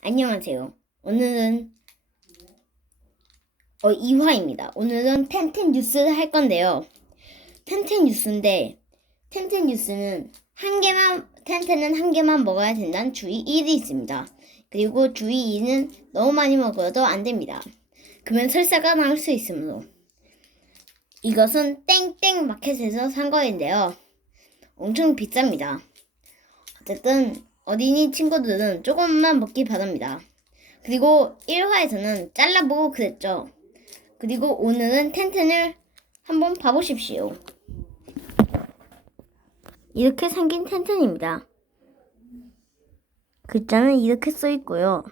안녕하세요. 오늘은 어, 2화입니다. 오늘은 텐텐 뉴스를 할 건데요. 텐텐 뉴스인데 텐텐 뉴스는 한 개만 텐텐은 한 개만 먹어야 된다는 주의 1이 있습니다. 그리고 주의 2는 너무 많이 먹어도 안 됩니다. 그러면 설사가 나올 수 있으므로 이것은 땡땡 마켓에서 산 거인데요. 엄청 비쌉니다. 어쨌든 어린이 친구들은 조금만 먹기 바랍니다. 그리고 1화에서는 잘라보고 그랬죠. 그리고 오늘은 텐텐을 한번 봐보십시오. 이렇게 생긴 텐텐입니다. 글자는 이렇게 써 있고요.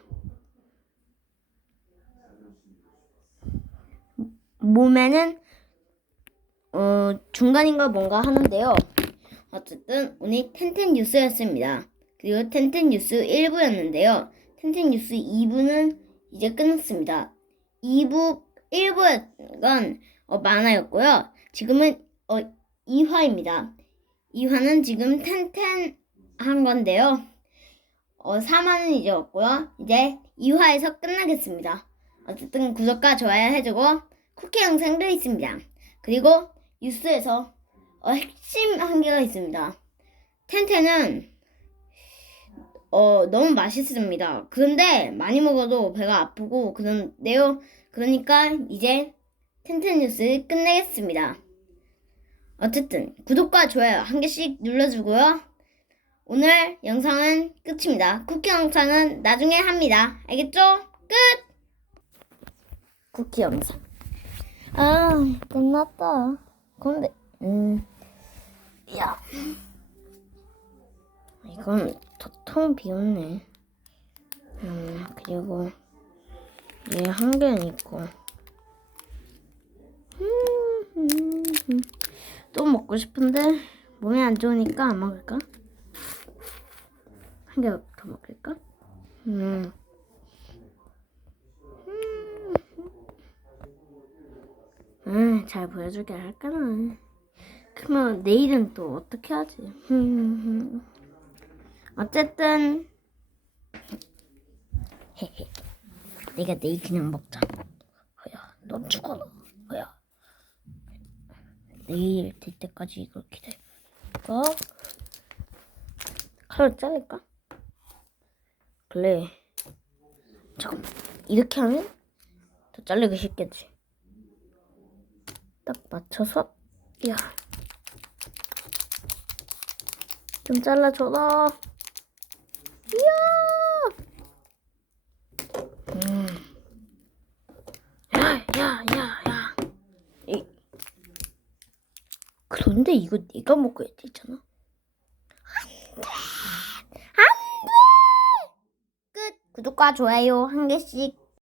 몸에는 어, 중간인가 뭔가 하는데요. 어쨌든 오늘 텐텐 뉴스였습니다. 그리고 텐텐 뉴스 1부였는데요. 텐텐 뉴스 2부는 이제 끝났습니다. 2부 1부건 어, 만화였고요. 지금은 어, 2화입니다. 2화는 지금 텐텐 한 건데요. 어, 3화는 이제 없고요. 이제 2화에서 끝나겠습니다. 어쨌든 구독과 좋아요 해주고 쿠키 영상도 있습니다. 그리고 뉴스에서 어, 핵심 한 개가 있습니다. 텐텐은 어, 너무 맛있습니다. 그런데 많이 먹어도 배가 아프고 그런데요. 그러니까 이제 텐텐 뉴스 끝내겠습니다. 어쨌든 구독과 좋아요 한 개씩 눌러주고요. 오늘 영상은 끝입니다. 쿠키 영상은 나중에 합니다. 알겠죠? 끝! 쿠키 영상. 아, 끝났다. 근데, 음, 야. 이건 도통 비었네. 음, 그리고 얘 한 개는 있고. 음, 음, 음. 또 먹고 싶은데 몸에 안 좋으니까 안 먹을까? 한 개 더 먹을까? 음. 음, 잘 보여주게 할까나. 그러면 내일은 또 어떻게 하지? 어쨌든 내가 내일 그냥 먹자 허야 넌 죽어라 허야 내일 될 때까지 이걸 기다릴까? 칼을 자를까? 그래 잠깐 이렇게 하면 더 자르기 쉽겠지 딱 맞춰서 야. 좀 잘라줘라. 이야. 음. 야, 야, 야, 야. 이. 그런데 이거 네가 먹어야 되잖아. 안 돼. 안 돼. 끝. 구독과 좋아요 한 개씩